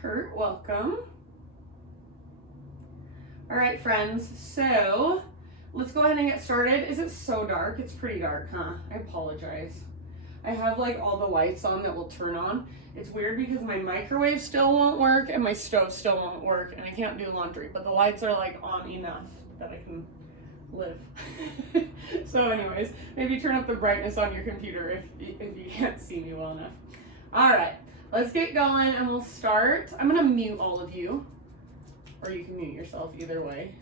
Kurt, welcome. All right, friends, so let's go ahead and get started. Is it so dark? It's pretty dark, huh? I apologize. I have like all the lights on that will turn on. It's weird because my microwave still won't work and my stove still won't work and I can't do laundry, but the lights are like on enough that I can live. So anyways, maybe turn up the brightness on your computer if you can't see me well enough. All right, let's get going and we'll start. I'm gonna mute all of you, or you can mute yourself, either way.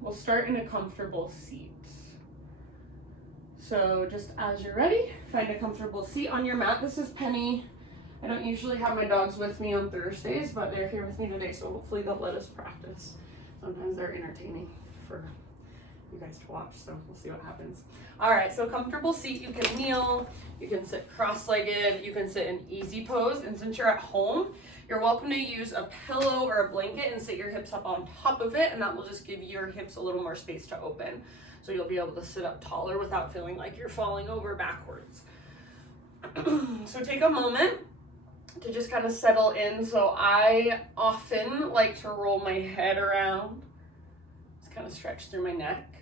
We'll start in a comfortable seat. So just as you're ready, find a comfortable seat on your mat. This is Penny. I don't usually have my dogs with me on Thursdays, but they're here with me today, so hopefully they'll let us practice. Sometimes they're entertaining for you guys to watch, so we'll see what happens. All right, so comfortable seat. You can kneel, you can sit cross-legged, you can sit in easy pose, and since you're at home, you're welcome to use a pillow or a blanket and sit your hips up on top of it, and that will just give your hips a little more space to open. So you'll be able to sit up taller without feeling like you're falling over backwards. So take a moment to just kind of settle in. So I often like to roll my head around, just kind of stretch through my neck.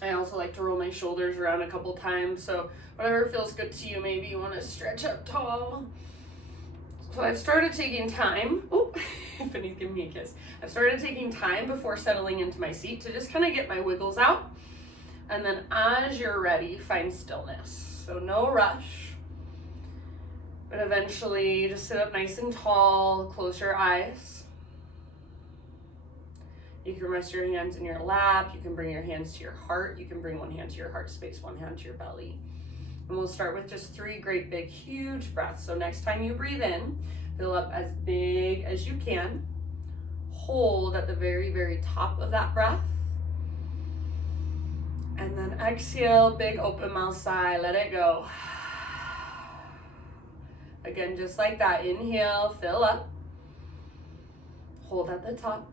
I also like to roll my shoulders around a couple times. So whatever feels good to you, maybe you want to stretch up tall. So I've started taking time. Oh, Penny's giving me a kiss. I've started taking time before settling into my seat to just kind of get my wiggles out. And then as you're ready, find stillness. So no rush. But eventually just sit up nice and tall, close your eyes. You can rest your hands in your lap. You can bring your hands to your heart. You can bring one hand to your heart space, one hand to your belly. And we'll start with just 3 great big huge breaths. So next time you breathe in, fill up as big as you can. Hold at the very, very top of that breath. And then exhale, big open mouth sigh, let it go. Again, just like that, inhale, fill up. Hold at the top.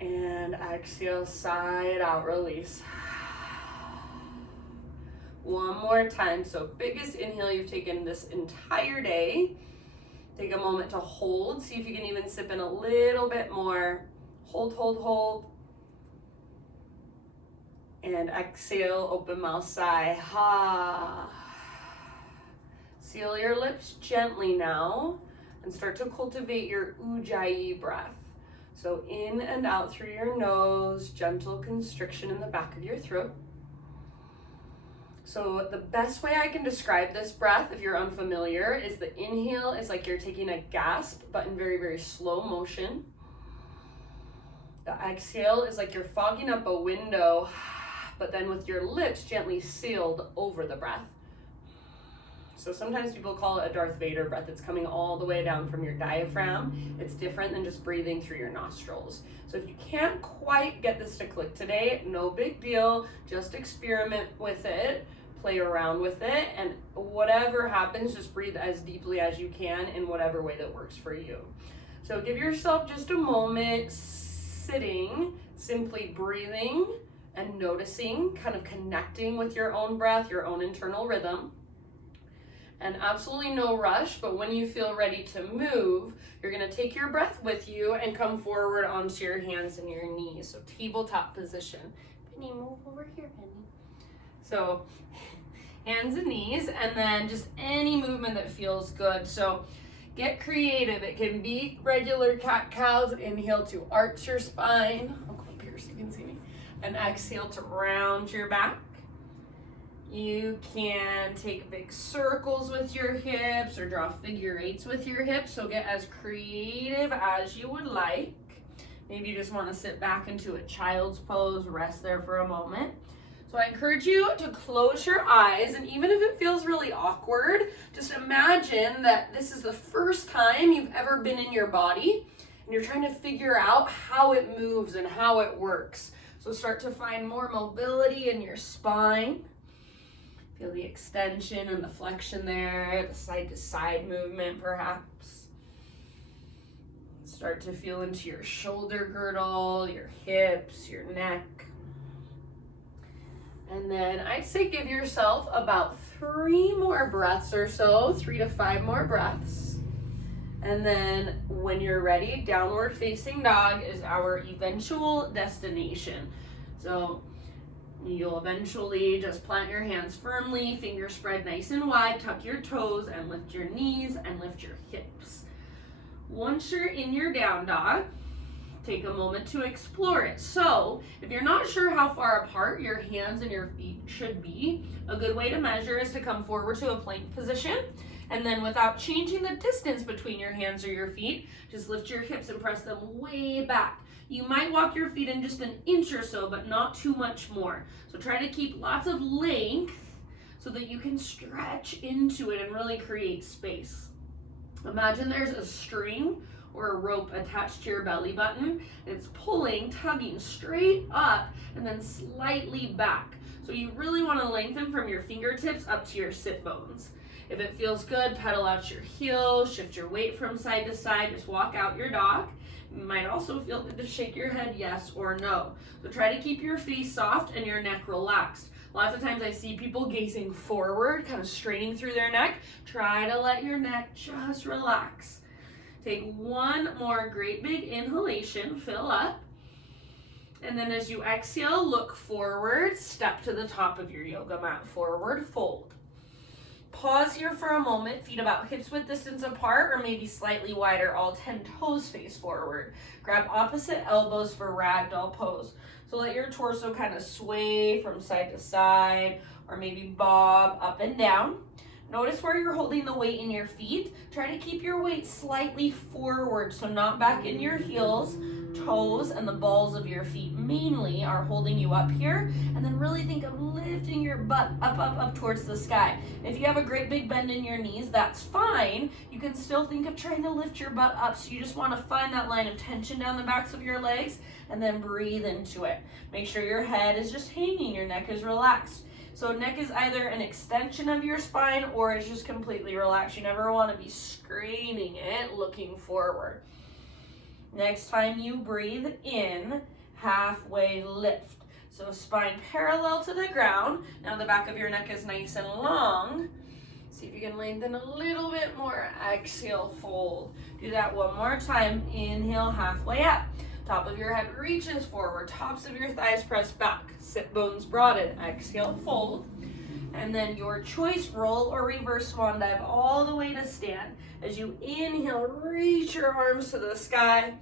And exhale, sigh it out, release. One more time. So biggest inhale you've taken this entire day. Take a moment to hold. See if you can even sip in a little bit more. Hold, hold, hold. And exhale, open mouth sigh. Ha. Seal your lips gently now and start to cultivate your ujjayi breath. So in and out through your nose, gentle constriction in the back of your throat. So the best way I can describe this breath, if you're unfamiliar, is the inhale is like you're taking a gasp, but in very, very slow motion. The exhale is like you're fogging up a window, but then with your lips gently sealed over the breath. So sometimes people call it a Darth Vader breath. It's coming all the way down from your diaphragm. It's different than just breathing through your nostrils. So if you can't quite get this to click today, no big deal. Just experiment with it, play around with it, and whatever happens, just breathe as deeply as you can in whatever way that works for you. So give yourself just a moment sitting, simply breathing and noticing, kind of connecting with your own breath, your own internal rhythm. And absolutely no rush, but when you feel ready to move, you're gonna take your breath with you and come forward onto your hands and your knees. So tabletop position. Penny, move over here, Penny. So hands and knees, and then just any movement that feels good. So get creative. It can be regular cat-cows. Inhale to arch your spine. I'll come up here so you can see me. And exhale to round your back. You can take big circles with your hips or draw figure eights with your hips. So get as creative as you would like. Maybe you just want to sit back into a child's pose, rest there for a moment. So I encourage you to close your eyes, and even if it feels really awkward, just imagine that this is the first time you've ever been in your body and you're trying to figure out how it moves and how it works. So start to find more mobility in your spine. Feel the extension and the flexion there, the side to side movement perhaps. Start to feel into your shoulder girdle, your hips, your neck. And then I'd say give yourself about 3 more breaths or so, 3 to 5 more breaths. And then when you're ready, downward facing dog is our eventual destination. So you'll eventually just plant your hands firmly, fingers spread nice and wide, tuck your toes and lift your knees and lift your hips. Once you're in your down dog, take a moment to explore it. So if you're not sure how far apart your hands and your feet should be, a good way to measure is to come forward to a plank position. And then without changing the distance between your hands or your feet, just lift your hips and press them way back. You might walk your feet in just an inch or so, but not too much more. So try to keep lots of length so that you can stretch into it and really create space. Imagine there's a string or a rope attached to your belly button. It's pulling, tugging straight up and then slightly back. So you really want to lengthen from your fingertips up to your sit bones. If it feels good, pedal out your heels, shift your weight from side to side, just walk out your dog. You might also feel good to shake your head yes or no. So try to keep your face soft and your neck relaxed. Lots of times I see people gazing forward, kind of straining through their neck. Try to let your neck just relax. Take one more great big inhalation, fill up. And then as you exhale, look forward, step to the top of your yoga mat, forward fold. Pause here for a moment, feet about hips width distance apart or maybe slightly wider, all 10 toes face forward. Grab opposite elbows for ragdoll pose. So let your torso kind of sway from side to side or maybe bob up and down. Notice where you're holding the weight in your feet. Try to keep your weight slightly forward, so not back in your heels. Toes and the balls of your feet mainly are holding you up here. And then really think of lifting your butt up towards the sky. If you have a great big bend in your knees, that's fine. You can still think of trying to lift your butt up. So you just want to find that line of tension down the backs of your legs and then breathe into it. Make sure your head is just hanging, your neck is relaxed. So neck is either an extension of your spine or it's just completely relaxed. You never want to be straining it, looking forward. Next time you breathe in, halfway lift. So spine parallel to the ground. Now the back of your neck is nice and long. See if you can lengthen a little bit more. Exhale, fold. Do that one more time. Inhale, halfway up. Top of your head reaches forward, tops of your thighs press back, sit bones broaden, exhale, fold. And then your choice, roll or reverse swan dive all the way to stand. As you inhale, reach your arms to the sky.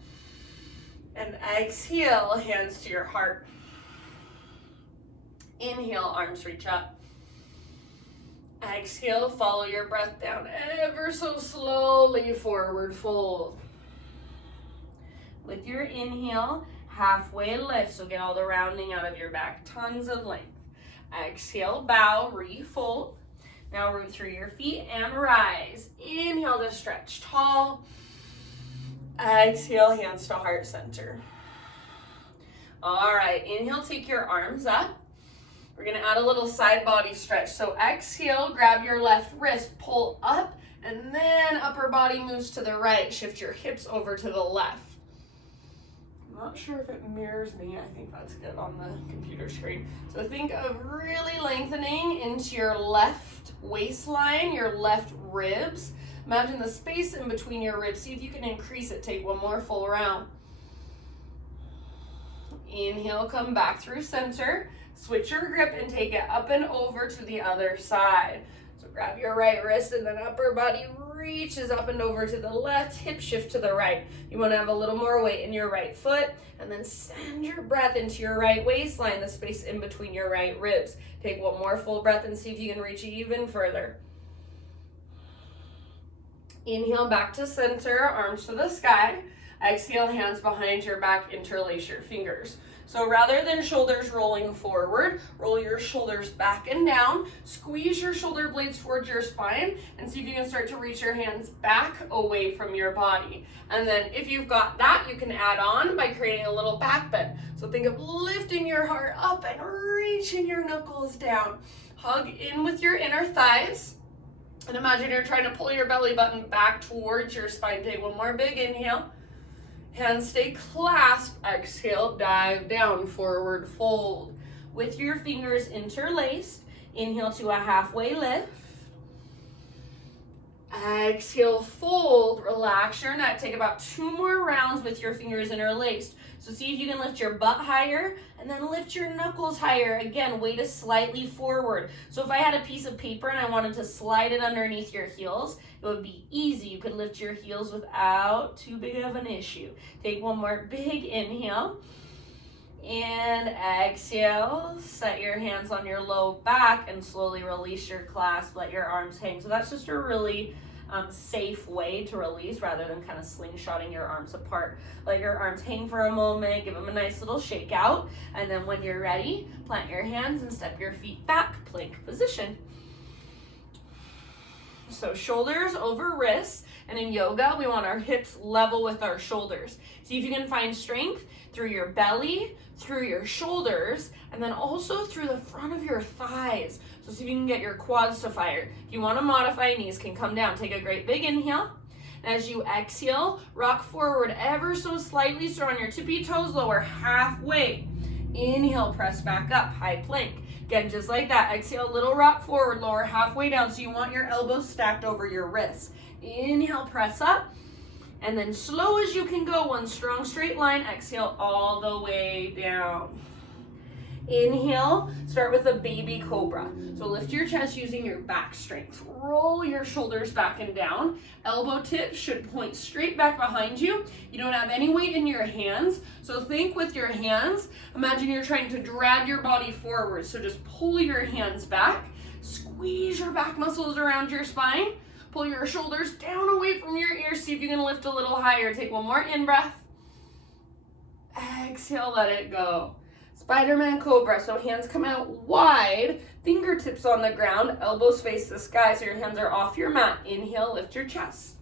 And exhale, hands to your heart. Inhale, arms reach up. Exhale, follow your breath down ever so slowly, forward fold. With your inhale, halfway lift, so get all the rounding out of your back, tons of length. Exhale, bow, refold. Now root through your feet and rise. Inhale to stretch tall. Exhale, hands to heart center. All right, inhale, take your arms up. We're gonna add a little side body stretch. So exhale, grab your left wrist, pull up, and then upper body moves to the right. Shift your hips over to the left. Not sure if it mirrors me. I think that's good on the computer screen. So think of really lengthening into your left waistline, your left ribs. Imagine the space in between your ribs. See if you can increase it. Take one more full round. Inhale, come back through center. Switch your grip and take it up and over to the other side. So grab your right wrist and then upper body reaches up and over to the left, hip shift to the right. You want to have a little more weight in your right foot and then send your breath into your right waistline, the space in between your right ribs. Take one more full breath and see if you can reach even further. Inhale back to center, arms to the sky. Exhale, hands behind your back, interlace your fingers. So rather than shoulders rolling forward, roll your shoulders back and down, squeeze your shoulder blades towards your spine, and see if you can start to reach your hands back away from your body. And then if you've got that, you can add on by creating a little back bend. So think of lifting your heart up and reaching your knuckles down. Hug in with your inner thighs. And imagine you're trying to pull your belly button back towards your spine. Take one more big inhale. Hands stay clasped. Exhale, dive down, forward fold. with your fingers interlaced. Inhale to a halfway lift. Exhale, fold, relax your neck. Take about 2 more rounds with your fingers interlaced. So see if you can lift your butt higher and then lift your knuckles higher. Again, weight is slightly forward. So if I had a piece of paper and I wanted to slide it underneath your heels, it would be easy. You could lift your heels without too big of an issue. Take one more big inhale. And exhale, set your hands on your low back and slowly release your clasp, let your arms hang. So that's just a really safe way to release rather than kind of slingshotting your arms apart. Let your arms hang for a moment, give them a nice little shake out, and then when you're ready, plant your hands and step your feet back, plank position. So shoulders over wrists, and in yoga, we want our hips level with our shoulders. See if you can find strength through your belly, through your shoulders, and then also through the front of your thighs. So see if you can get your quads to fire. If you want to modify, knees can come down. Take a great big inhale. And as you exhale, rock forward ever so slightly. So on your tippy toes, lower halfway. Inhale, press back up, high plank. Again, just like that. Exhale, little rock forward, lower halfway down. So you want your elbows stacked over your wrists. Inhale, press up. And then slow as you can go, one strong straight line. Exhale all the way down. Inhale, start with a baby cobra. So lift your chest using your back strength. Roll your shoulders back and down. Elbow tips should point straight back behind you. You don't have any weight in your hands. So think with your hands. Imagine you're trying to drag your body forward. So just pull your hands back. Squeeze your back muscles around your spine. Pull your shoulders down away from your ears. See if you can lift a little higher. Take one more in-breath. Exhale, let it go. Spider-Man Cobra. So hands come out wide, fingertips on the ground, elbows face the sky so your hands are off your mat. Inhale, lift your chest.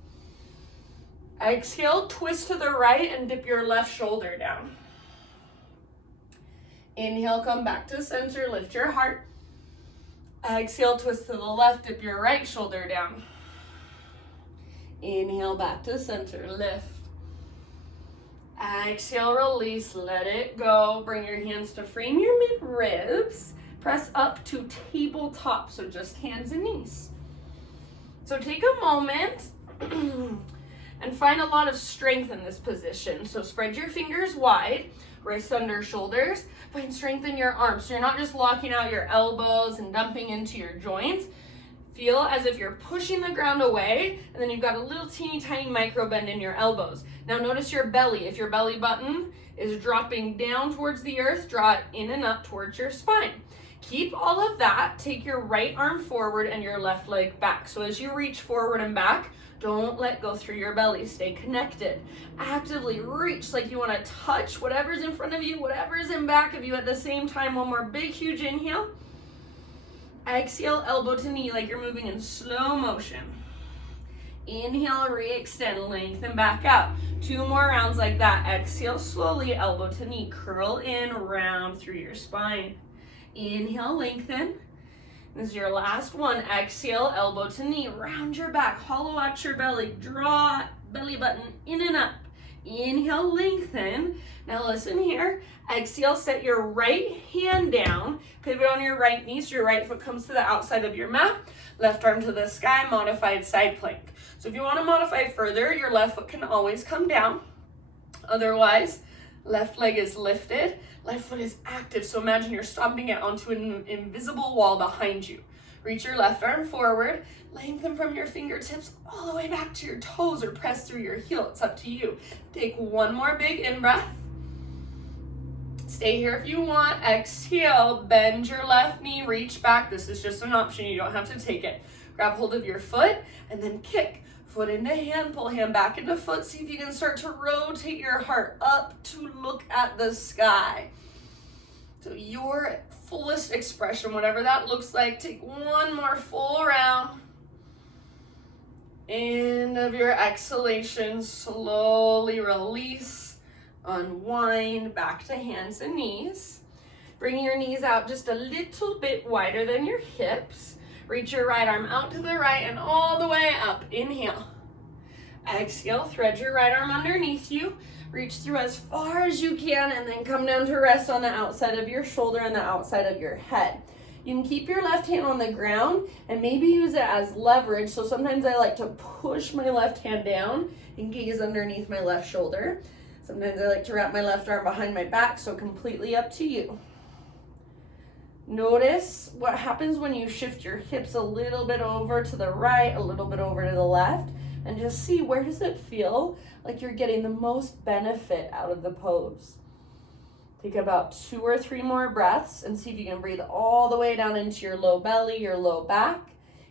Exhale, twist to the right and dip your left shoulder down. Inhale, come back to center, lift your heart. Exhale, twist to the left, dip your right shoulder down. Inhale, back to center, lift. Exhale, release, let it go. Bring your hands to frame your mid-ribs. Press up to tabletop, so just hands and knees. So take a moment and find a lot of strength in this position. So spread your fingers wide, wrists under shoulders. Find strength in your arms, so you're not just locking out your elbows and dumping into your joints. Feel as if you're pushing the ground away, and then you've got a little teeny tiny micro bend in your elbows. Now notice your belly. If your belly button is dropping down towards the earth, draw it in and up towards your spine. Keep all of that. Take your right arm forward and your left leg back. So as you reach forward and back, don't let go through your belly. Stay connected. Actively reach like you want to touch whatever's in front of you, whatever's in back of you at the same time. One more big, huge inhale. Exhale, elbow to knee like you're moving in slow motion. Inhale, re-extend, lengthen back out. 2 more rounds like that. Exhale slowly, elbow to knee. Curl in, round through your spine. Inhale, lengthen. This is your last one. Exhale, elbow to knee. Round your back, hollow out your belly. Draw belly button in and up. Inhale, lengthen. Now listen here. Exhale, set your right hand down. Pivot on your right knee so your right foot comes to the outside of your mat. Left arm to the sky, modified side plank. So if you want to modify further, your left foot can always come down. Otherwise, left leg is lifted, left foot is active. So imagine you're stomping it onto an invisible wall behind you. Reach your left arm forward, lengthen from your fingertips all the way back to your toes or press through your heel. It's up to you. Take one more big in-breath. Stay here if you want. Exhale, bend your left knee, reach back. This is just an option. You don't have to take it. Grab hold of your foot and then kick. Foot into hand, pull hand back into foot. See if you can start to rotate your heart up to look at the sky. So your fullest expression, whatever that looks like. Take one more full round. End of your exhalation, slowly release, unwind, back to hands and knees. Bring your knees out just a little bit wider than your hips. Reach your right arm out to the right and all the way up. Inhale. Exhale, thread your right arm underneath you. Reach through as far as you can and then come down to rest on the outside of your shoulder and the outside of your head. You can keep your left hand on the ground and maybe use it as leverage. So sometimes I like to push my left hand down and gaze underneath my left shoulder. Sometimes I like to wrap my left arm behind my back, so completely up to you. Notice what happens when you shift your hips a little bit over to the right, a little bit over to the left, and just see where does it feel like you're getting the most benefit out of the pose. Take about 2 or 3 more breaths and see if you can breathe all the way down into your low belly, your low back.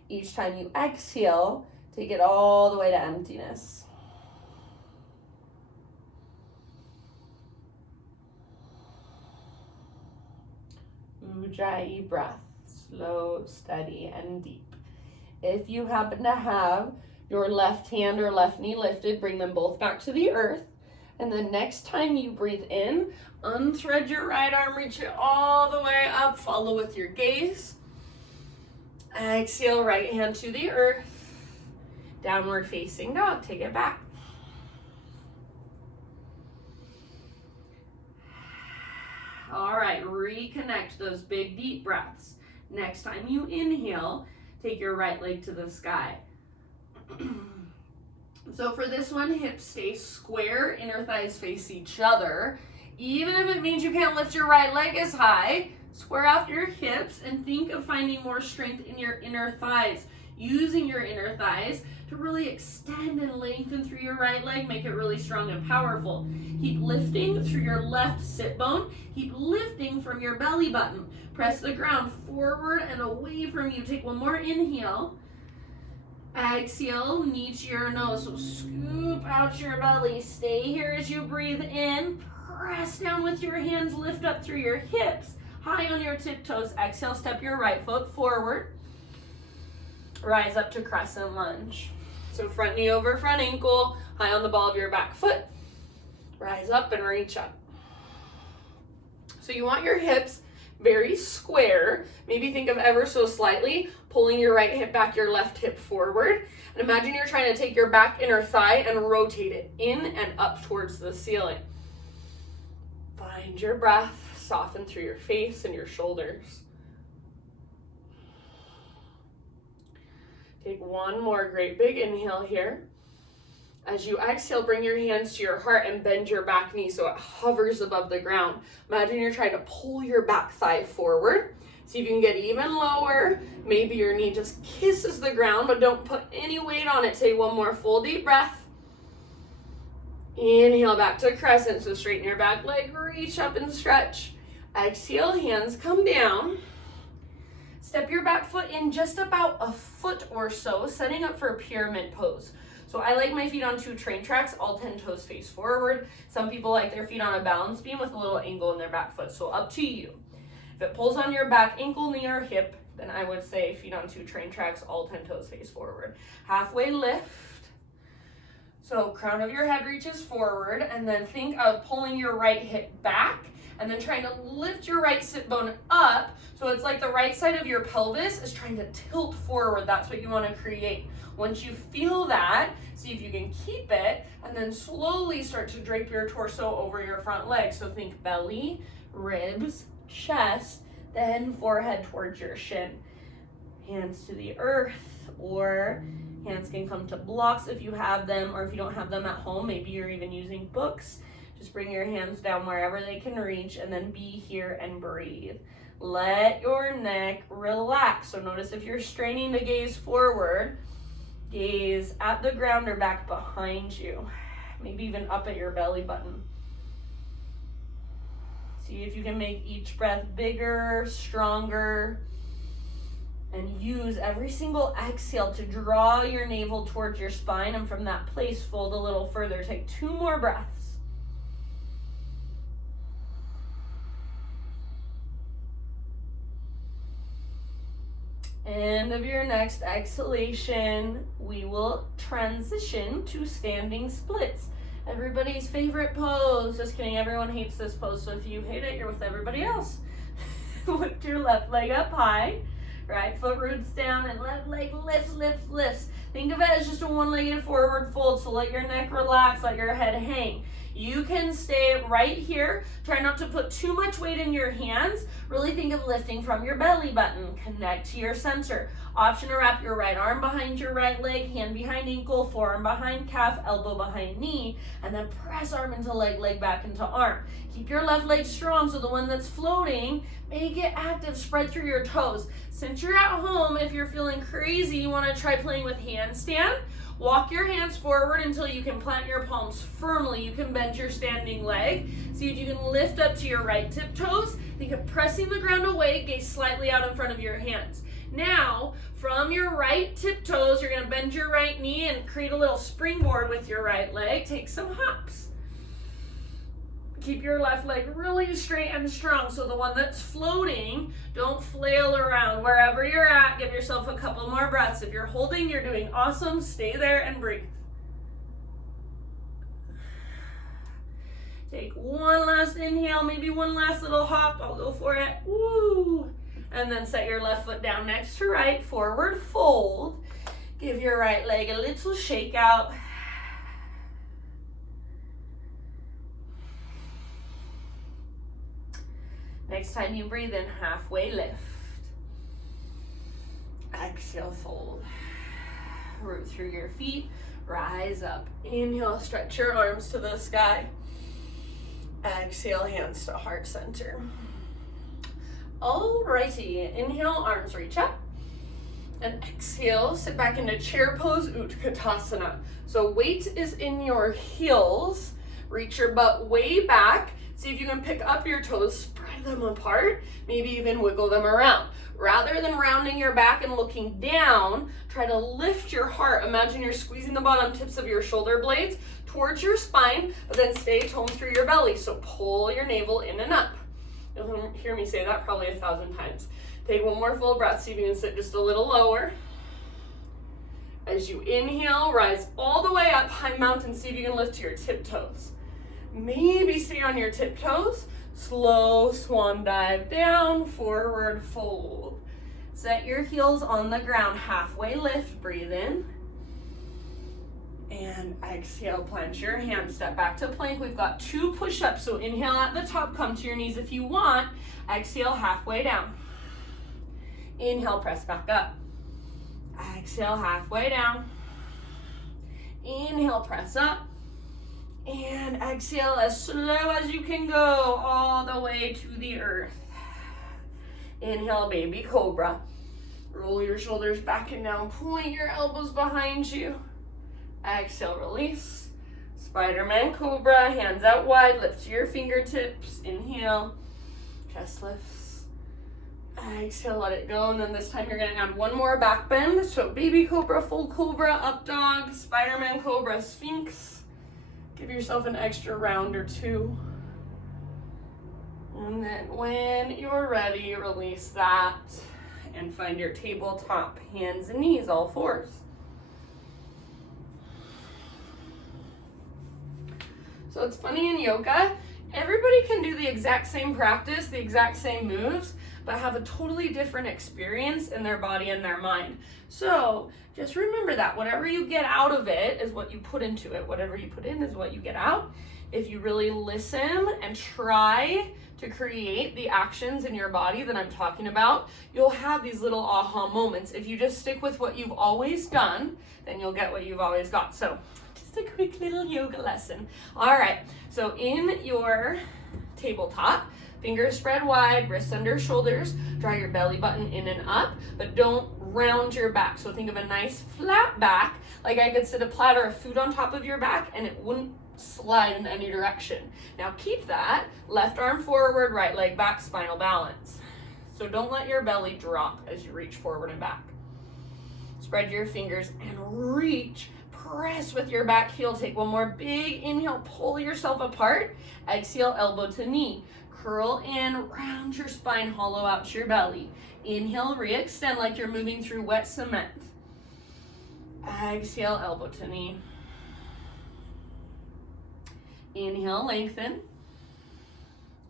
Each time you exhale, take it all the way to emptiness. Ujjayi breath, slow, steady, and deep. If you happen to have your left hand or left knee lifted, bring them both back to the earth. And the next time you breathe in, unthread your right arm, reach it all the way up, follow with your gaze. Exhale, right hand to the earth. Downward facing dog, take it back. All right, reconnect those big deep breaths. Next time you inhale, take your right leg to the sky. So for this one, hips stay square, inner thighs face each other. Even if it means you can't lift your right leg as high, square off your hips and think of finding more strength in your inner thighs. Using your inner thighs to really extend and lengthen through your right leg, make it really strong and powerful. Keep lifting through your left sit bone. Keep lifting from your belly button. Press the ground forward and away from you. Take one more inhale. Exhale, knee to your nose. So scoop out your belly. Stay here as you breathe in. Press down with your hands. Lift up through your hips. High on your tiptoes. Exhale, step your right foot forward. Rise up to crescent lunge. So front knee over front ankle. High on the ball of your back foot. Rise up and reach up. So you want your hips very square. Maybe think of ever so slightly pulling your right hip back, your left hip forward. And imagine you're trying to take your back inner thigh and rotate it in and up towards the ceiling. Find your breath, soften through your face and your shoulders. Take one more great big inhale here. As you exhale, bring your hands to your heart and bend your back knee so it hovers above the ground. Imagine you're trying to pull your back thigh forward. See if you can get even lower. Maybe your knee just kisses the ground, but don't put any weight on it. Take one more full deep breath. Inhale back to crescent, so straighten your back leg, reach up and stretch. Exhale, hands come down. Step your back foot in just about a foot or so, setting up for a pyramid pose. So I like my feet on 2 train tracks, all 10 toes face forward. Some people like their feet on a balance beam with a little angle in their back foot, so up to you. If it pulls on your back ankle, knee, or hip, then I would say feet on 2 train tracks, all 10 toes face forward. Halfway lift. So crown of your head reaches forward, and then think of pulling your right hip back, and then trying to lift your right sit bone up. So it's like the right side of your pelvis is trying to tilt forward. That's what you want to create. Once you feel that, see if you can keep it, and then slowly start to drape your torso over your front leg. So think belly, ribs, chest, then forehead towards your shin. Hands to the earth, or hands can come to blocks if you have them, or if you don't have them at home, maybe you're even using books. Just bring your hands down wherever they can reach, and then be here and breathe. Let your neck relax. So notice if you're straining to gaze forward, gaze at the ground or back behind you. Maybe even up at your belly button. See if you can make each breath bigger, stronger, and use every single exhale to draw your navel towards your spine, and from that place, fold a little further. Take 2 more breaths. End of your next exhalation, we will transition to standing splits. Everybody's favorite pose. Just kidding, everyone hates this pose, so if you hate it, you're with everybody else. Lift your left leg up high, right foot roots down, and left leg lifts, lifts, lifts. Think of it as just a one-legged forward fold, so let your neck relax, let your head hang. You can stay right here. Try not to put too much weight in your hands. Really think of lifting from your belly button. Connect to your center. Option to wrap your right arm behind your right leg, hand behind ankle, forearm behind calf, elbow behind knee, and then press arm into leg, leg back into arm. Keep your left leg strong, so the one that's floating, make it active, spread through your toes. Since you're at home, if you're feeling crazy, you want to try playing with handstand. Walk your hands forward until you can plant your palms firmly. You can bend your standing leg. See if you can lift up to your right tiptoes. Think of pressing the ground away, gaze slightly out in front of your hands. Now, from your right tiptoes, you're going to bend your right knee and create a little springboard with your right leg. Take some hops. Keep your left leg really straight and strong, so the one that's floating, don't flail around. Wherever you're at, give yourself a couple more breaths. If you're holding, you're doing awesome. Stay there and breathe. Take one last inhale, maybe one last little hop. I'll go for it. Woo! And then set your left foot down next to right, forward fold. Give your right leg a little shake out. Next time you breathe in, halfway lift. Exhale, fold. Root through your feet, rise up. Inhale, stretch your arms to the sky. Exhale, hands to heart center. Alrighty, inhale, arms reach up. And exhale, sit back into chair pose, Utkatasana. So weight is in your heels. Reach your butt way back. See if you can pick up your toes, spread them apart, maybe even wiggle them around. Rather than rounding your back and looking down, try to lift your heart. Imagine you're squeezing the bottom tips of your shoulder blades towards your spine, but then stay toned through your belly. So pull your navel in and up. You'll hear me say that probably 1,000 times. Take one more full breath, see if you can sit just a little lower. As you inhale, rise all the way up, high mountain, see if you can lift to your tiptoes. Maybe stay on your tiptoes. Slow swan dive down, forward fold. Set your heels on the ground, halfway lift, breathe in. And exhale, plant your hands, step back to plank. We've got 2 push-ups, so inhale at the top, come to your knees if you want. Exhale, halfway down. Inhale, press back up. Exhale, halfway down. Inhale, press up. And exhale as slow as you can go, all the way to the earth. Inhale, baby cobra. Roll your shoulders back and down, point your elbows behind you. Exhale, release. Spider-Man cobra, hands out wide, lift to your fingertips. Inhale, chest lifts. Exhale, let it go, and then this time you're gonna add one more back bend. So baby cobra, full cobra, up dog, Spider-Man cobra, sphinx. Give yourself an extra round or 2. And then when you're ready, release that and find your tabletop, hands and knees, all 4s. So it's funny in yoga, everybody can do the exact same practice, the exact same moves, but have a totally different experience in their body and their mind. So just remember that whatever you get out of it is what you put into it. Whatever you put in is what you get out. If you really listen and try to create the actions in your body that I'm talking about, you'll have these little aha moments. If you just stick with what you've always done, then you'll get what you've always got. So just a quick little yoga lesson. All right, so in your tabletop, fingers spread wide, wrists under shoulders, draw your belly button in and up, but don't round your back. So think of a nice flat back, like I could sit a platter of food on top of your back and it wouldn't slide in any direction. Now keep that, left arm forward, right leg back, spinal balance. So don't let your belly drop as you reach forward and back. Spread your fingers and reach. Press with your back heel. Take one more big inhale, pull yourself apart. Exhale, elbow to knee. Curl in, round your spine, hollow out your belly. Inhale, re-extend like you're moving through wet cement. Exhale, elbow to knee. Inhale, lengthen.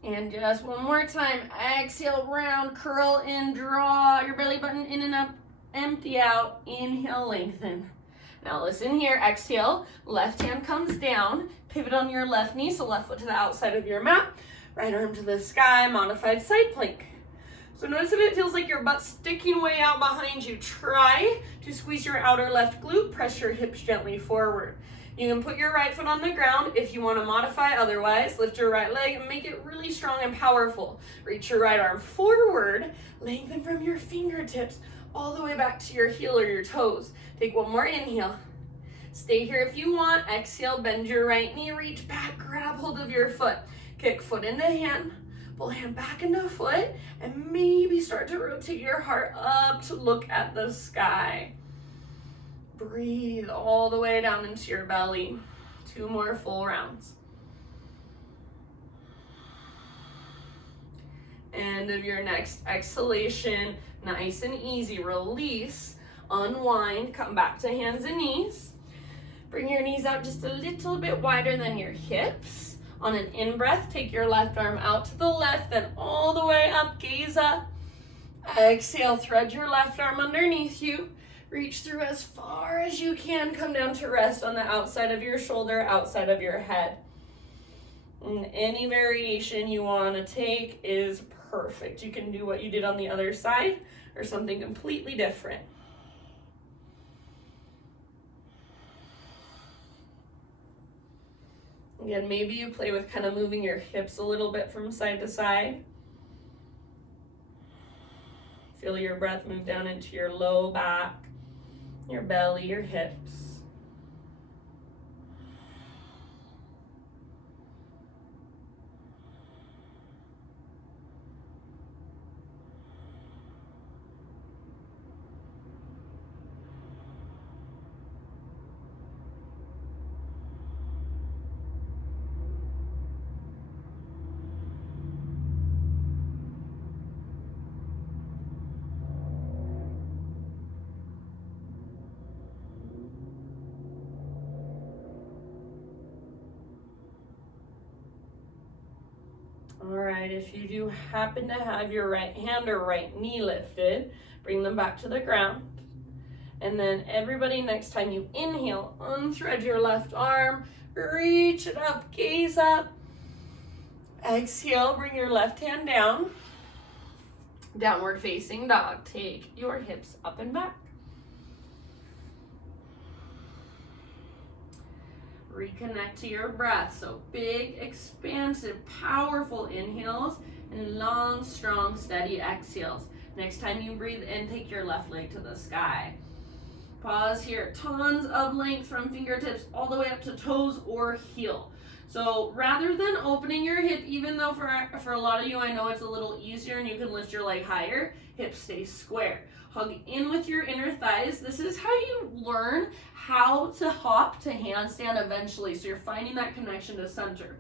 And just one more time. Exhale, round, curl in, draw your belly button in and up, empty out. Inhale, lengthen. Now listen here, exhale, left hand comes down, pivot on your left knee, so left foot to the outside of your mat, right arm to the sky, modified side plank. So notice if it feels like your butt's sticking way out behind you, try to squeeze your outer left glute, press your hips gently forward. You can put your right foot on the ground if you want to modify, otherwise lift your right leg and make it really strong and powerful. Reach your right arm forward, lengthen from your fingertips all the way back to your heel or your toes. Take one more inhale. Stay here if you want. Exhale, bend your right knee, reach back, grab hold of your foot. Kick foot into hand, pull hand back into foot, and maybe start to rotate your heart up to look at the sky. Breathe all the way down into your belly. 2 more full rounds. End of your next exhalation, nice and easy. Release, unwind, come back to hands and knees. Bring your knees out just a little bit wider than your hips. On an in-breath, take your left arm out to the left, then all the way up, gaze up. Exhale, thread your left arm underneath you. Reach through as far as you can. Come down to rest on the outside of your shoulder, outside of your head. And any variation you want to take is perfect. You can do what you did on the other side or something completely different. Again, maybe you play with kind of moving your hips a little bit from side to side. Feel your breath move down into your low back, your belly, your hips. All right, if you do happen to have your right hand or right knee lifted, bring them back to the ground. And then everybody, next time you inhale, unthread your left arm, reach it up, gaze up. Exhale, bring your left hand down. Downward facing dog. Take your hips up and back. Reconnect to your breath. So big, expansive, powerful inhales and long, strong, steady exhales. Next time you breathe in, take your left leg to the sky. Pause here. Tons of length from fingertips all the way up to toes or heel. So rather than opening your hip, even though for a lot of you, I know it's a little easier and you can lift your leg higher, hips stay square. Hug in with your inner thighs. This is how you learn how to hop to handstand eventually. So you're finding that connection to center.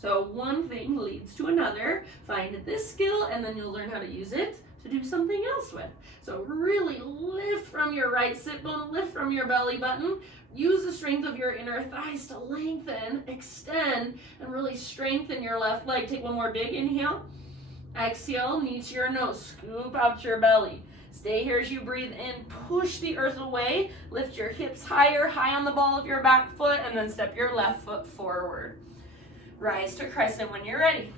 So one thing leads to another. Find this skill and then you'll learn how to use it to do something else with. So really lift from your right sit bone, lift from your belly button. Use the strength of your inner thighs to lengthen, extend, and really strengthen your left leg. Take one more big inhale. Exhale, knee to your nose. Scoop out your belly. Stay here as you breathe in. Push the earth away. Lift your hips higher, high on the ball of your back foot, and then step your left foot forward. Rise to crescent when you're ready.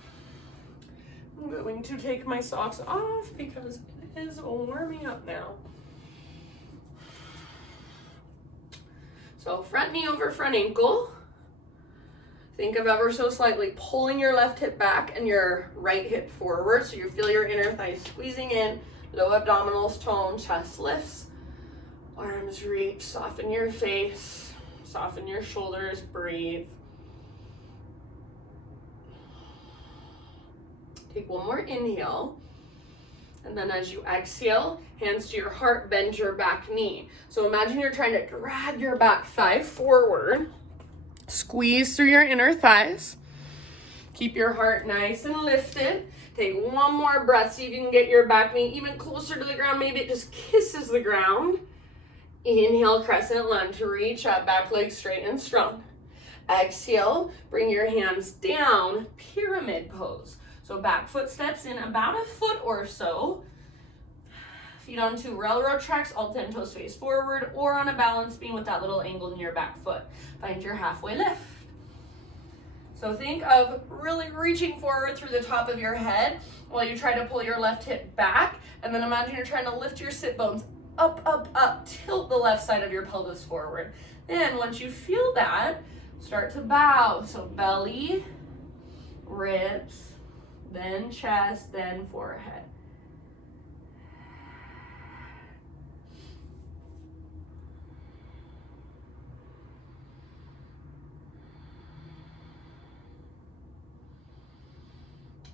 I'm going to take my socks off because it is warming up now. So front knee over front ankle. Think of ever so slightly pulling your left hip back and your right hip forward so you feel your inner thighs squeezing in. Low abdominals tone, chest lifts, arms reach, soften your face, soften your shoulders, breathe. Take one more inhale. And then as you exhale, hands to your heart, bend your back knee. So imagine you're trying to drag your back thigh forward. Squeeze through your inner thighs. Keep your heart nice and lifted. Take one more breath. See if you can get your back knee even closer to the ground. Maybe it just kisses the ground. Inhale, crescent lunge. Reach up, back leg straight and strong. Exhale, bring your hands down, pyramid pose. So back foot steps in about a foot or so. Feet onto railroad tracks, all 10 toes face forward, or on a balance beam with that little angle in your back foot. Find your halfway lift. So think of really reaching forward through the top of your head while you try to pull your left hip back, and then imagine you're trying to lift your sit bones up, up, up, tilt the left side of your pelvis forward. Then once you feel that, start to bow. So belly, ribs, then chest, then forehead.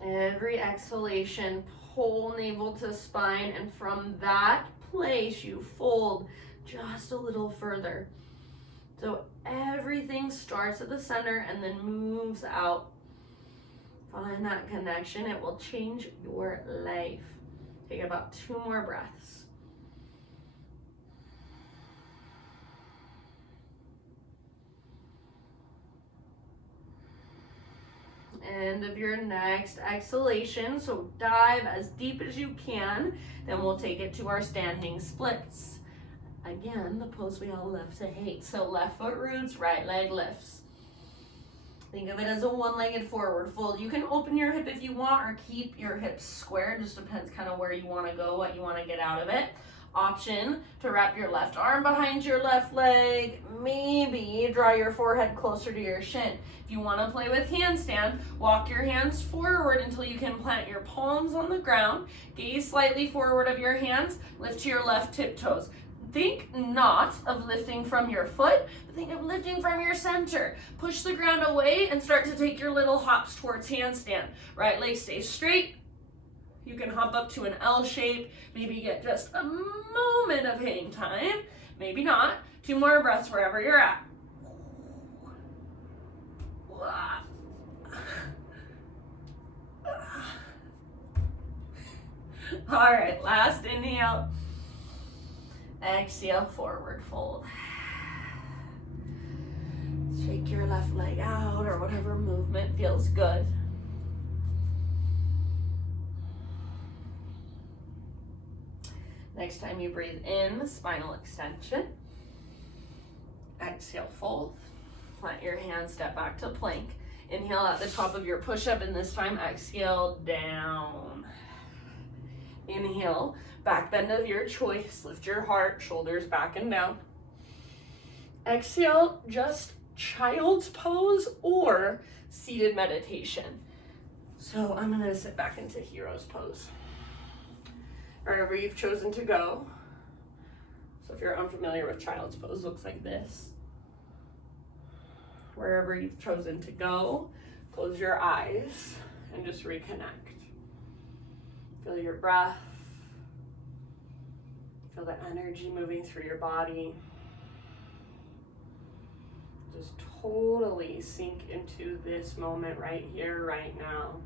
Every exhalation, pull navel to spine, and from that place you fold just a little further. So everything starts at the center and then moves out. Find that connection. It will change your life. Take about 2 more breaths. End of your next exhalation. So dive as deep as you can. Then we'll take it to our standing splits. Again, the pose we all love to hate. So left foot roots, right leg lifts. Think of it as a one-legged forward fold. You can open your hip if you want or keep your hips square. It just depends kind of where you want to go, what you want to get out of it. Option to wrap your left arm behind your left leg. Maybe draw your forehead closer to your shin. If you want to play with handstand, walk your hands forward until you can plant your palms on the ground. Gaze slightly forward of your hands. Lift to your left tiptoes. Think not of lifting from your foot, but think of lifting from your center. Push the ground away and start to take your little hops towards handstand. Right leg stays straight. You can hop up to an L shape, maybe get just a moment of hang time, maybe not. 2 more breaths wherever you're at. All right, last inhale. Exhale, forward fold. Shake your left leg out or whatever movement feels good. Next time you breathe in, spinal extension. Exhale, fold. Plant your hands, step back to plank. Inhale at the top of your push-up, and this time exhale down. Inhale, back bend of your choice. Lift your heart, shoulders back and down. Exhale, just child's pose or seated meditation. So I'm gonna sit back into hero's pose. Wherever you've chosen to go. So if you're unfamiliar with child's pose, looks like this. Wherever you've chosen to go, close your eyes and just reconnect. Feel your breath. Feel the energy moving through your body. Just totally sink into this moment right here, right now.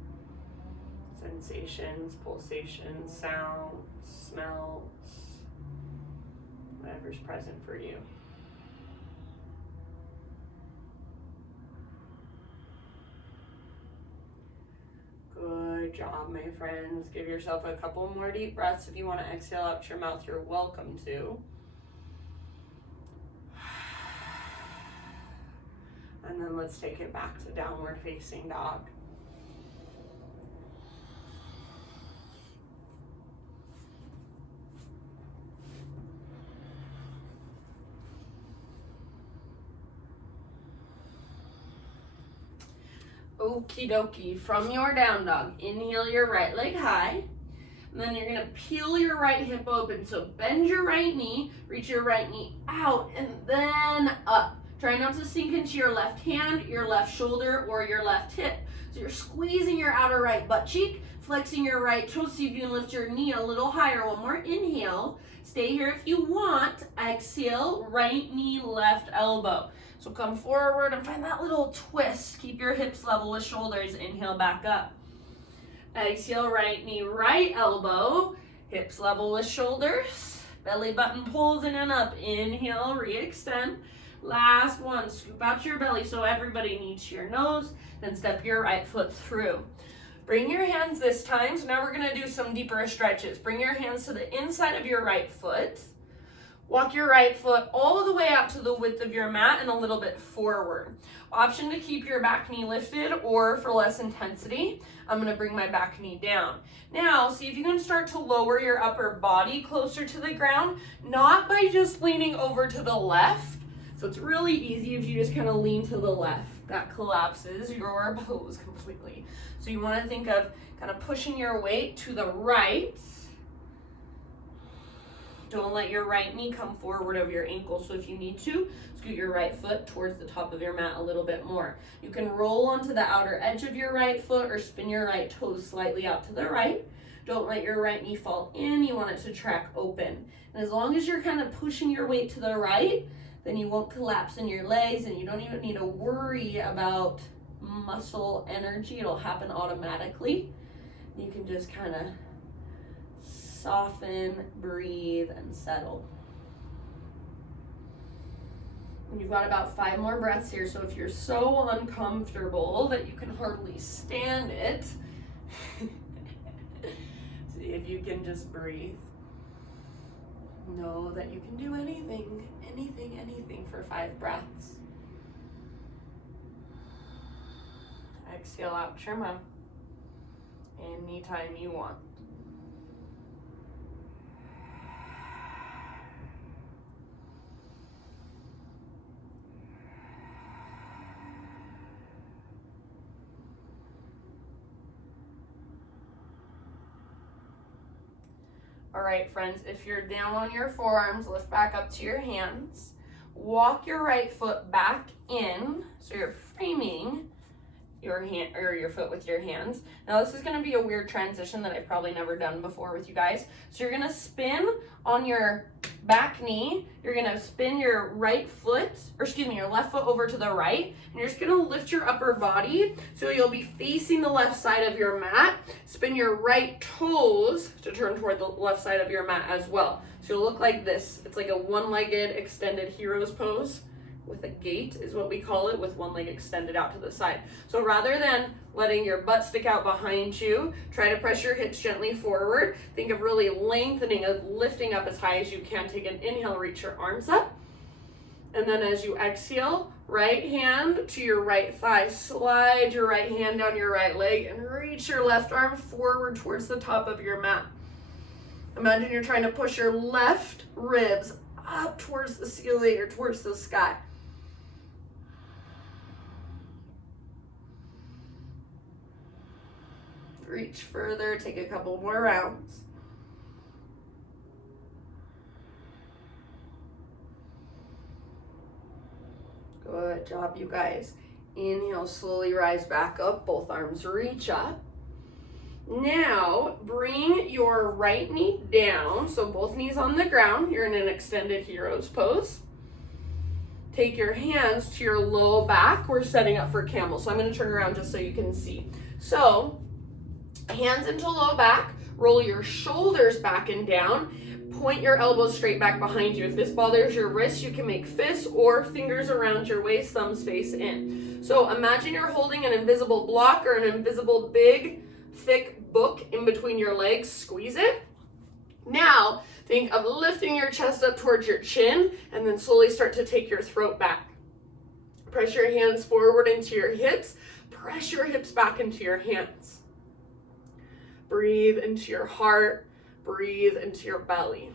Sensations, pulsations, sounds, smells, whatever's present for you. Good job, my friends. Give yourself a couple more deep breaths. If you want to exhale out your mouth, you're welcome to. And then let's take it back to downward facing dog. Okie dokie, from your down dog, inhale your right leg high, and then you're gonna peel your right hip open. So bend your right knee, reach your right knee out, and then up. Try not to sink into your left hand, your left shoulder, or your left hip. So you're squeezing your outer right butt cheek, flexing your right toe, see if you can lift your knee a little higher. One more inhale, stay here if you want. Exhale, right knee, left elbow. So come forward and find that little twist. Keep your hips level with shoulders. Inhale, back up. Exhale, right knee, right elbow. Hips level with shoulders. Belly button pulls in and up. Inhale, re-extend. Last one, scoop out your belly so everybody needs your nose. Then step your right foot through. Bring your hands this time. So now we're gonna do some deeper stretches. Bring your hands to the inside of your right foot. Walk your right foot all the way out to the width of your mat and a little bit forward. Option to keep your back knee lifted, or for less intensity, I'm gonna bring my back knee down. Now, see if you can start to lower your upper body closer to the ground, not by just leaning over to the left. So it's really easy if you just kind of lean to the left. That collapses your pose completely. So you wanna think of kind of pushing your weight to the right. Don't let your right knee come forward over your ankle. So if you need to, scoot your right foot towards the top of your mat a little bit more. You can roll onto the outer edge of your right foot or spin your right toes slightly out to the right. Don't let your right knee fall in. You want it to track open. And as long as you're kind of pushing your weight to the right, then you won't collapse in your legs, and you don't even need to worry about muscle energy. It'll happen automatically. You can just kind of soften, breathe, and settle. And you've got about 5 more breaths here, so if you're so uncomfortable that you can hardly stand it, see if you can just breathe. Know that you can do anything for 5 breaths. Exhale out your mouth anytime you want. All right, friends, if you're down on your forearms, lift back up to your hands. Walk your right foot back in, so you're framing your hand or your foot with your hands. Now this is going to be a weird transition that I've probably never done before with you guys. So you're going to spin on your back knee. You're going to spin your right foot, or excuse me, your left foot over to the right, and you're just going to lift your upper body so you'll be facing the left side of your mat. Spin your right toes to turn toward the left side of your mat as well. So you'll look like this. It's like a one-legged extended hero's pose with a gait is what we call it, with one leg extended out to the side. So rather than letting your butt stick out behind you, try to press your hips gently forward. Think of really lengthening, of lifting up as high as you can. Take an inhale, reach your arms up. And then as you exhale, right hand to your right thigh. Slide your right hand down your right leg and reach your left arm forward towards the top of your mat. Imagine you're trying to push your left ribs up towards the ceiling or towards the sky. Reach further, take a couple more rounds. Good job, you guys. Inhale, slowly rise back up, both arms reach up. Now, bring your right knee down, so both knees on the ground. You're in an extended hero's pose. Take your hands to your low back. We're setting up for camel, so I'm going to turn around just so you can see. So, hands into low back, roll your shoulders back and down, point your elbows straight back behind you. If this bothers your wrists, you can make fists or fingers around your waist, thumbs face in. So imagine you're holding an invisible block or an invisible big, thick book in between your legs. Squeeze it. Now, think of lifting your chest up towards your chin and then slowly start to take your throat back. Press your hands forward into your hips. Press your hips back into your hands. Breathe into your heart, breathe into your belly.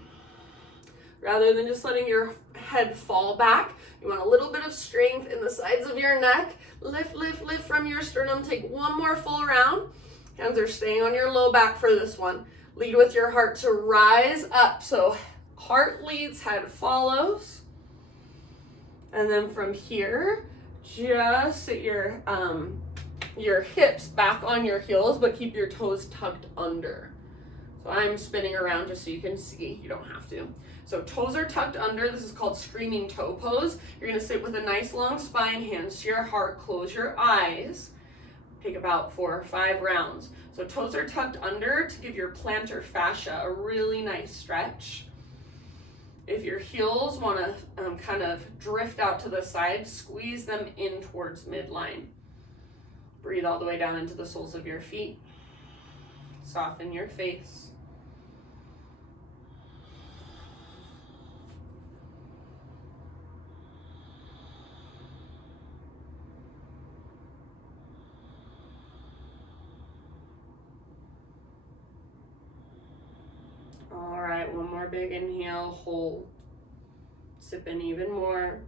Rather than just letting your head fall back, you want a little bit of strength in the sides of your neck. Lift, lift, lift from your sternum. Take one more full round. Hands are staying on your low back for this one. Lead with your heart to rise up. So heart leads, head follows. And then from here, just sit your hips back on your heels, but keep your toes tucked under. So I'm spinning around just so you can see. You don't have to. So toes are tucked under. This is called screaming toe pose. You're going to sit with a nice long spine, hands to your heart, close your eyes. Take about 4 or 5 rounds. So toes are tucked under to give your plantar fascia a really nice stretch. If your heels want to kind of drift out to the side, squeeze them in towards midline. Breathe all the way down into the soles of your feet. Soften your face. All right, one more big inhale, hold. Sip in even more.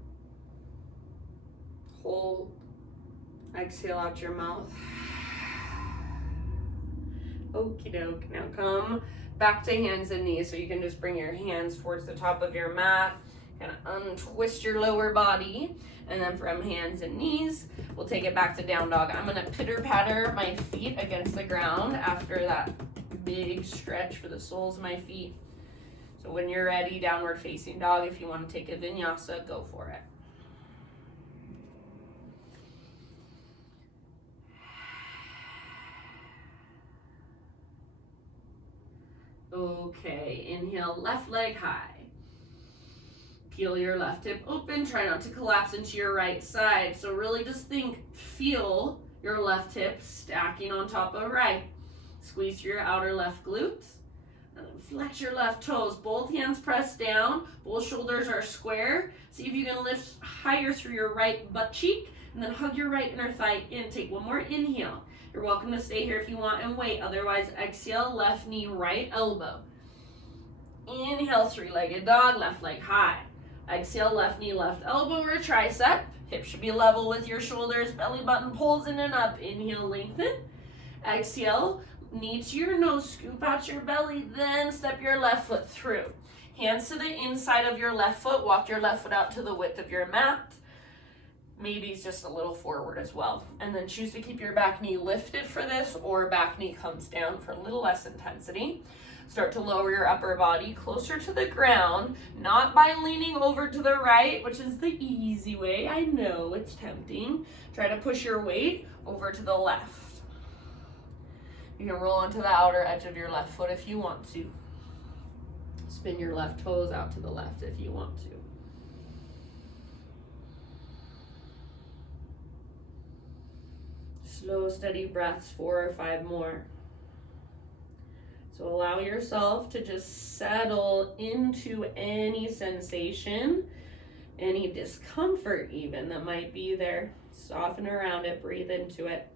Hold. Exhale out your mouth. Okie doke. Now come back to hands and knees, so you can just bring your hands towards the top of your mat and untwist your lower body. And then from hands and knees, we'll take it back to down dog. I'm gonna pitter patter my feet against the ground after that big stretch for the soles of my feet. So when you're ready, downward facing dog, if you want to take a vinyasa, go for it. Okay, inhale, left leg high. Peel your left hip open, try not to collapse into your right side. So really just feel your left hip stacking on top of right. Squeeze through your outer left glutes. And then flex your left toes. Both hands press down. Both shoulders are square. See if you can lift higher through your right butt cheek. And then hug your right inner thigh in. Take one more inhale. You're welcome to stay here if you want and wait. Otherwise, exhale, left knee, right elbow. Inhale, three-legged dog, left leg high. Exhale, left knee, left elbow or tricep. Hips should be level with your shoulders. Belly button pulls in and up. Inhale, lengthen. Exhale, knee to your nose, scoop out your belly, then step your left foot through. Hands to the inside of your left foot. Walk your left foot out to the width of your mat. Maybe it's just a little forward as well. And then choose to keep your back knee lifted for this, or back knee comes down for a little less intensity. Start to lower your upper body closer to the ground, not by leaning over to the right, which is the easy way. I know it's tempting. Try to push your weight over to the left. You can roll onto the outer edge of your left foot if you want to. Spin your left toes out to the left if you want to. Slow, steady breaths, 4 or 5 more. So allow yourself to just settle into any sensation, any discomfort even that might be there. Soften around it, breathe into it.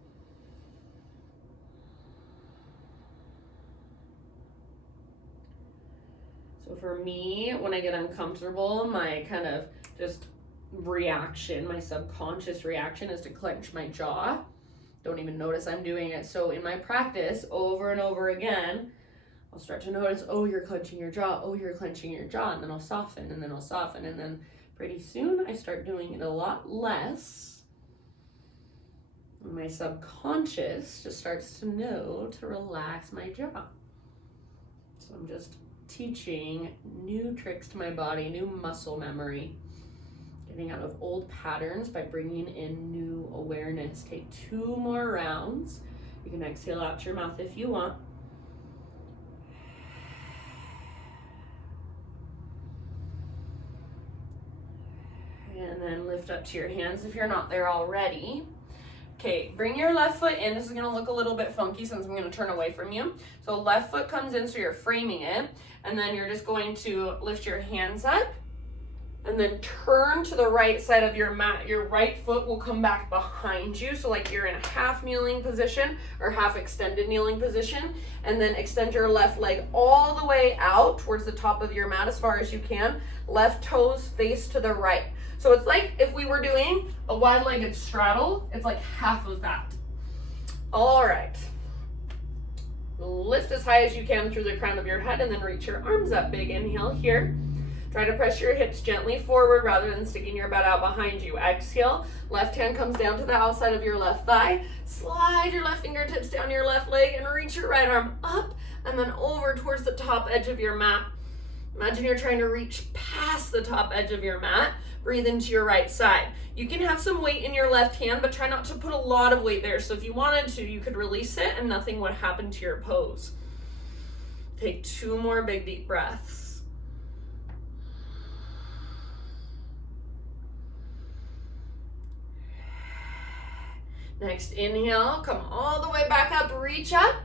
So for me, when I get uncomfortable, my kind of just reaction, my subconscious reaction is to clench my jaw. Don't even notice I'm doing it. So in my practice, over and over again, I'll start to notice, oh, you're clenching your jaw. Oh, you're clenching your jaw. And then I'll soften, and then I'll soften. And then pretty soon I start doing it a lot less. And my subconscious just starts to know to relax my jaw. So I'm just teaching new tricks to my body, new muscle memory. Getting out of old patterns by bringing in new awareness. Take 2 more rounds. You can exhale out your mouth if you want. And then lift up to your hands if you're not there already. Okay, bring your left foot in. This is gonna look a little bit funky since I'm gonna turn away from you. So left foot comes in, so you're framing it. And then you're just going to lift your hands up. And then turn to the right side of your mat. Your right foot will come back behind you. So like you're in a half kneeling position or half extended kneeling position. And then extend your left leg all the way out towards the top of your mat as far as you can. Left toes face to the right. So it's like if we were doing a wide-legged straddle, it's like half of that. All right. Lift as high as you can through the crown of your head and then reach your arms up. Big inhale here. Try to press your hips gently forward rather than sticking your butt out behind you. Exhale, left hand comes down to the outside of your left thigh. Slide your left fingertips down your left leg and reach your right arm up and then over towards the top edge of your mat. Imagine you're trying to reach past the top edge of your mat. Breathe into your right side. You can have some weight in your left hand, but try not to put a lot of weight there. So if you wanted to, you could release it and nothing would happen to your pose. Take 2 more big deep breaths. Next inhale, come all the way back up, reach up.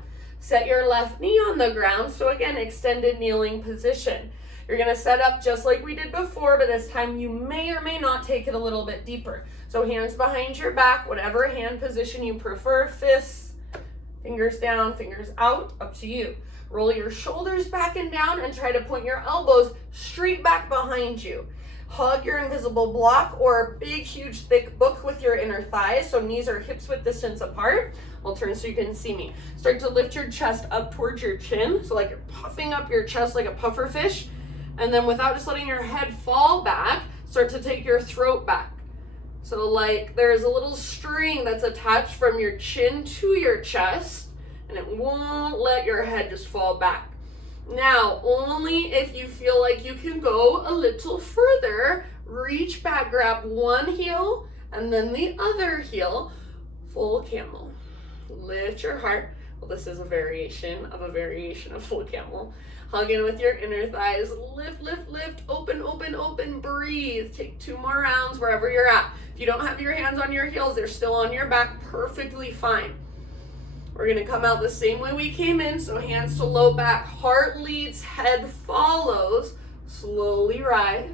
Set your left knee on the ground. So again, extended kneeling position. You're gonna set up just like we did before, but this time you may or may not take it a little bit deeper. So hands behind your back, whatever hand position you prefer, fists, fingers down, fingers out, up to you. Roll your shoulders back and down and try to point your elbows straight back behind you. Hug your invisible block or a big, huge, thick book with your inner thighs. So knees are hips width distance apart. I'll turn so you can see me. Start to lift your chest up towards your chin. So like you're puffing up your chest like a puffer fish. And then without just letting your head fall back, start to take your throat back. So like there's a little string that's attached from your chin to your chest, and it won't let your head just fall back. Now, only if you feel like you can go a little further, reach back, grab one heel and then the other heel, full camel. Lift your heart. Well, this is a variation of full camel. Hug in with your inner thighs. Lift, lift, lift. Open, open, open. Breathe. Take 2 more rounds wherever you're at. If you don't have your hands on your heels, they're still on your back. Perfectly fine. We're going to come out the same way we came in. So hands to low back. Heart leads, head follows. Slowly rise.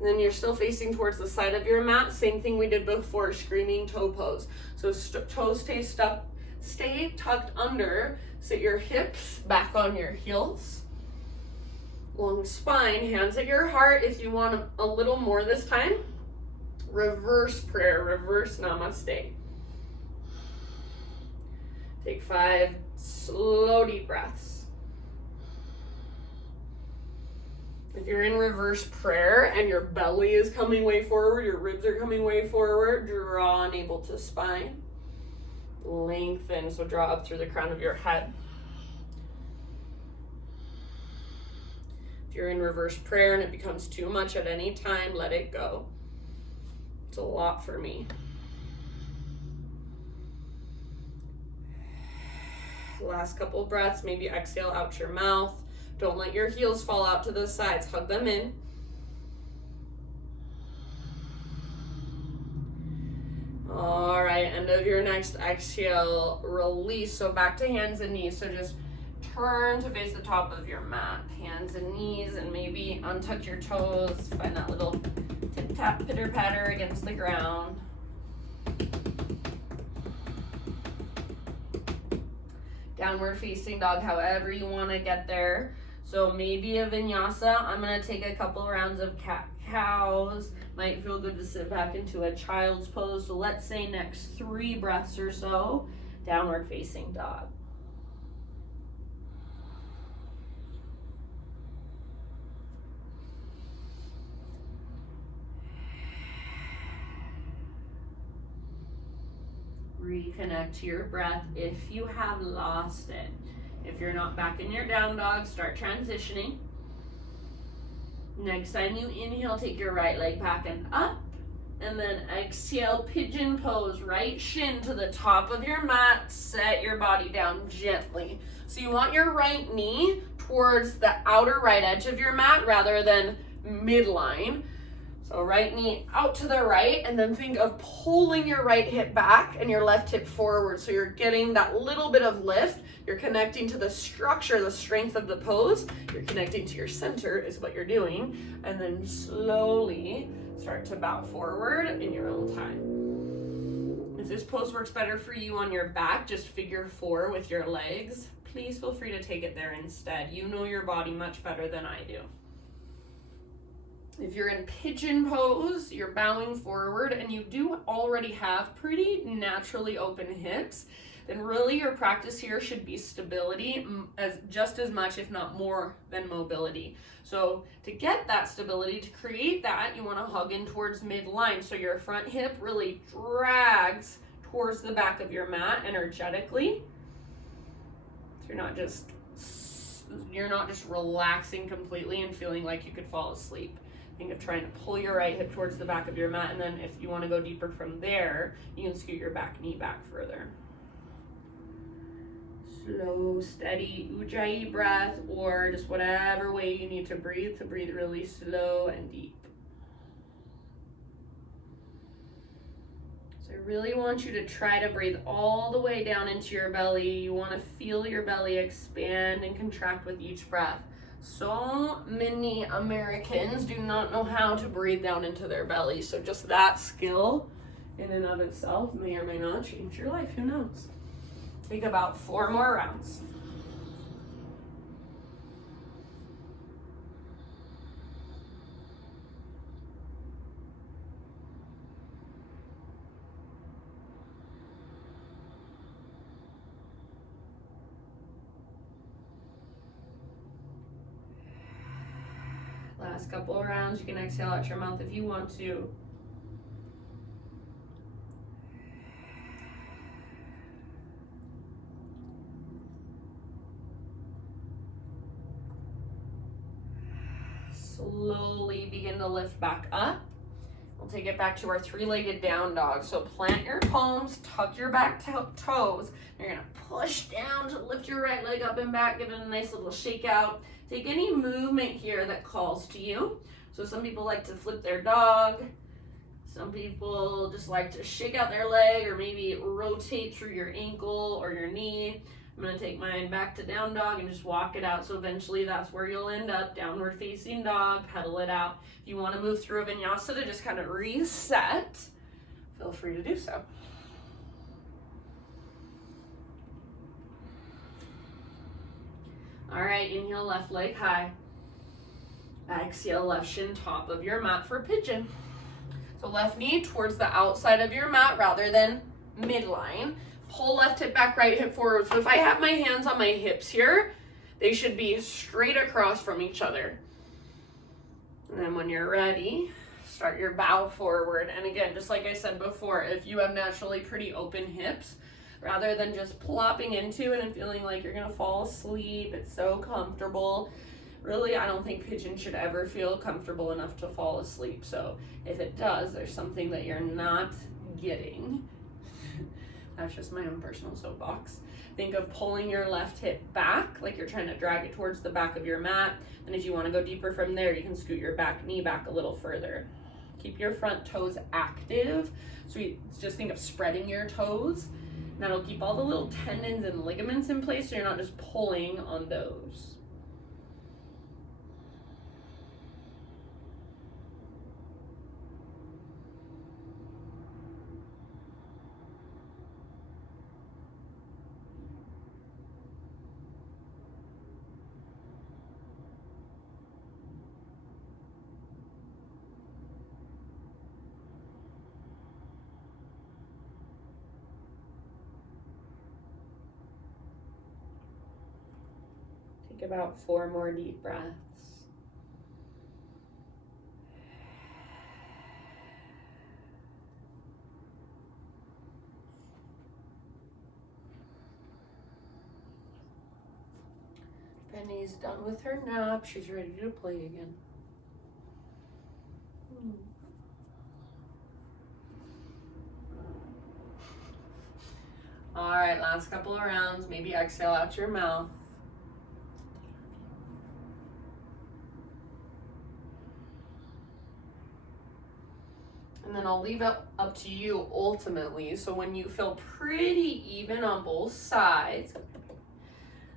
And then you're still facing towards the side of your mat. Same thing we did before, screaming toe pose. So toes stay tucked under. Sit your hips back on your heels. Long spine, hands at your heart. If you want a little more this time, reverse prayer, reverse namaste. Take 5 slow deep breaths. If you're in reverse prayer and your belly is coming way forward, your ribs are coming way forward, draw navel to spine. Lengthen, so draw up through the crown of your head. If you're in reverse prayer and it becomes too much at any time, let it go. It's a lot for me. Last couple breaths, maybe exhale out your mouth. Don't let your heels fall out to the sides, hug them in. All right, end of your next exhale, release. So back to hands and knees. So just turn to face the top of your mat. Hands and knees, and maybe untuck your toes. Find that little tip-tap, pitter-patter against the ground. Downward facing dog, however you want to get there. So maybe a vinyasa. I'm going to take a couple rounds of cat-cows. Might feel good to sit back into a child's pose. So let's say next 3 breaths or so, downward facing dog. Reconnect to your breath if you have lost it. If you're not back in your down dog, start transitioning. Next time you inhale, take your right leg back and up. And then exhale, pigeon pose, right shin to the top of your mat. Set your body down gently. So you want your right knee towards the outer right edge of your mat rather than midline. So right knee out to the right, and then think of pulling your right hip back and your left hip forward. So you're getting that little bit of lift. You're connecting to the structure, the strength of the pose. You're connecting to your center is what you're doing. And then slowly start to bow forward in your own time. If this pose works better for you on your back, just figure 4 with your legs. Please feel free to take it there instead. You know your body much better than I do. If you're in pigeon pose, you're bowing forward and you do already have pretty naturally open hips, then really your practice here should be stability just as much, if not more, than mobility. So to get that stability, to create that, you want to hug in towards midline. So your front hip really drags towards the back of your mat energetically. So you're not just relaxing completely and feeling like you could fall asleep. Think of trying to pull your right hip towards the back of your mat, and then if you want to go deeper from there, you can scoot your back knee back further. Slow, steady Ujjayi breath, or just whatever way you need to breathe really slow and deep. So really want you to try to breathe all the way down into your belly. You want to feel your belly expand and contract with each breath. So many Americans do not know how to breathe down into their belly. So just that skill in and of itself may or may not change your life. Who knows? Take about 4 more rounds. Last couple of rounds. You can exhale out your mouth if you want to. Slowly begin to lift back up. We'll take it back to our 3-legged down dog. So plant your palms, tuck your back toes. You're gonna push down to lift your right leg up and back, give it a nice little shake out. Take any movement here that calls to you. So some people like to flip their dog. Some people just like to shake out their leg or maybe rotate through your ankle or your knee. I'm gonna take mine back to down dog and just walk it out. So eventually that's where you'll end up, downward facing dog, pedal it out. If you wanna move through a vinyasa to just kind of reset, feel free to do so. All right, inhale, left leg high. Exhale, left shin top of your mat for pigeon. So left knee towards the outside of your mat rather than midline. Pull left hip back, right hip forward. So if I have my hands on my hips here, they should be straight across from each other. And then when you're ready, start your bow forward. And again, just like I said before, if you have naturally pretty open hips, rather than just plopping into it and feeling like you're gonna fall asleep, it's so comfortable. Really, I don't think pigeon should ever feel comfortable enough to fall asleep. So if it does, there's something that you're not getting. That's just my own personal soapbox. Think of pulling your left hip back, like you're trying to drag it towards the back of your mat. And if you wanna go deeper from there, you can scoot your back knee back a little further. Keep your front toes active. So you just think of spreading your toes. And that'll keep all the little tendons and ligaments in place so you're not just pulling on those. Take about 4 more deep breaths. Penny's done with her nap. She's ready to play again. All right, last couple of rounds. Maybe exhale out your mouth. And then I'll leave it up to you ultimately. So when you feel pretty even on both sides,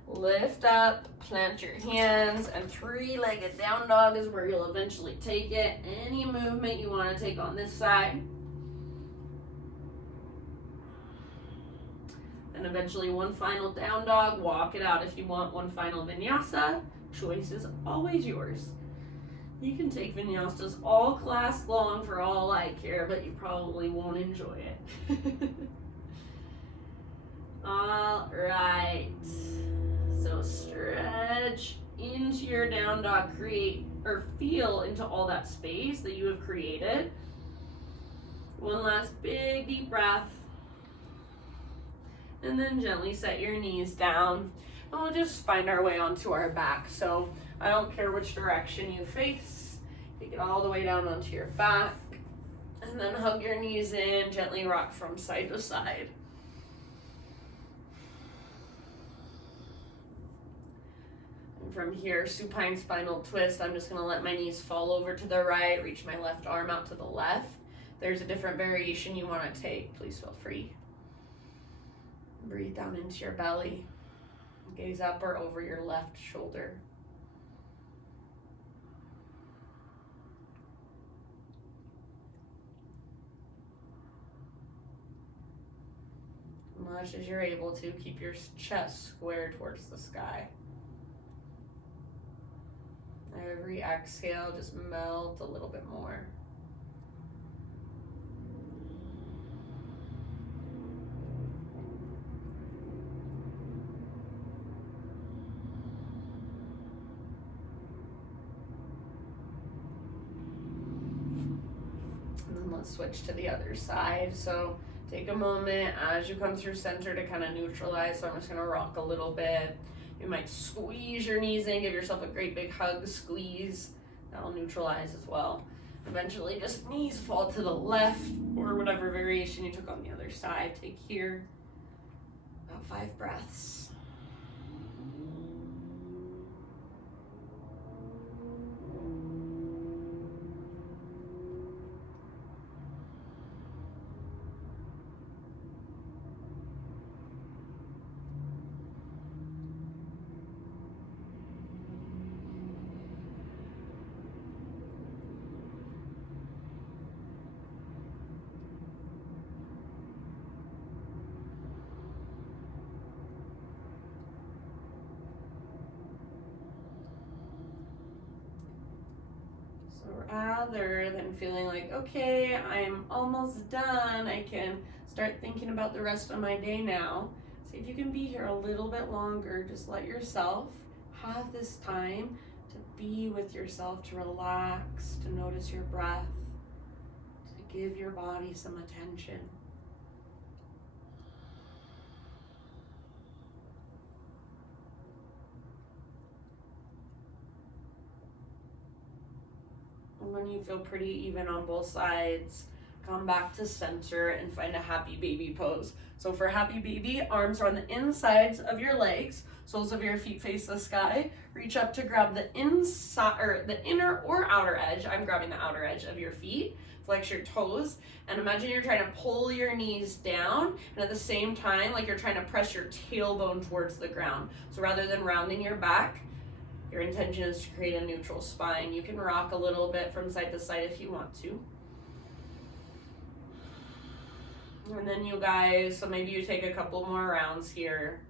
lift up, plant your hands, and 3-legged down dog is where you'll eventually take it. Any movement you want to take on this side. And eventually one final down dog, walk it out if you want one final vinyasa. Choice is always yours. You can take vinyasas all class long for all I care, but you probably won't enjoy it. All right. So stretch into your down dog, create or feel into all that space that you have created. One last big deep breath. And then gently set your knees down. And we'll just find our way onto our back. So I don't care which direction you face. Take it all the way down onto your back. And then hug your knees in, gently rock from side to side. And from here, supine spinal twist. I'm just gonna let my knees fall over to the right, reach my left arm out to the left. there's a different variation you want to take, please feel free. Breathe down into your belly. Gaze up or over your left shoulder. Much as you're able to, keep your chest square towards the sky. Every exhale, just melt a little bit more. And then let's switch to the other side. So take a moment as you come through center to kind of neutralize. So I'm just going to rock a little bit. You might squeeze your knees in, give yourself a great big hug, squeeze. That'll neutralize as well. Eventually just knees fall to the left or whatever variation you took on the other side. Take here about 5 breaths. Rather than feeling like, okay, I'm almost done, I can start thinking about the rest of my day now. See if you can be here a little bit longer. Just let yourself have this time to be with yourself, to relax, to notice your breath, to give your body some attention. When you feel pretty even on both sides, come back to center and find a happy baby pose. So for happy baby, arms are on the insides of your legs, soles of your feet face the sky. Reach up to grab the inside or the inner or outer edge. I'm grabbing the outer edge of your feet. Flex your toes and imagine you're trying to pull your knees down and at the same time like you're trying to press your tailbone towards the ground. So rather than rounding your back, your intention is to create a neutral spine. You can rock a little bit from side to side if you want to. And then you guys, so maybe you take a couple more rounds here.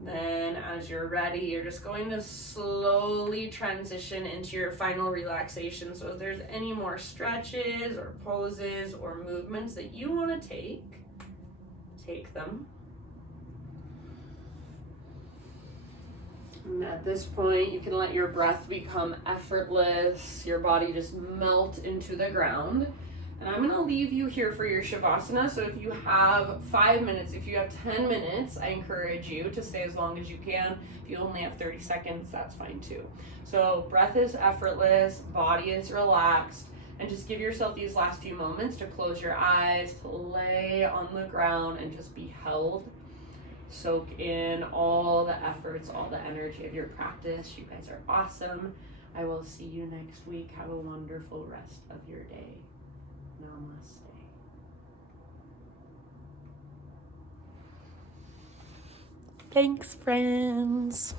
Then as you're ready, you're just going to slowly transition into your final relaxation. So if there's any more stretches or poses or movements that you want to take them. And at this point, you can let your breath become effortless, your body just melt into the ground. And I'm gonna leave you here for your Shavasana. So if you have 5 minutes, if you have 10 minutes, I encourage you to stay as long as you can. If you only have 30 seconds, that's fine too. So breath is effortless, body is relaxed, and just give yourself these last few moments to close your eyes, to lay on the ground and just be held. Soak in all the efforts, all the energy of your practice. You guys are awesome. I will see you next week. Have a wonderful rest of your day. Namaste. Thanks, friends.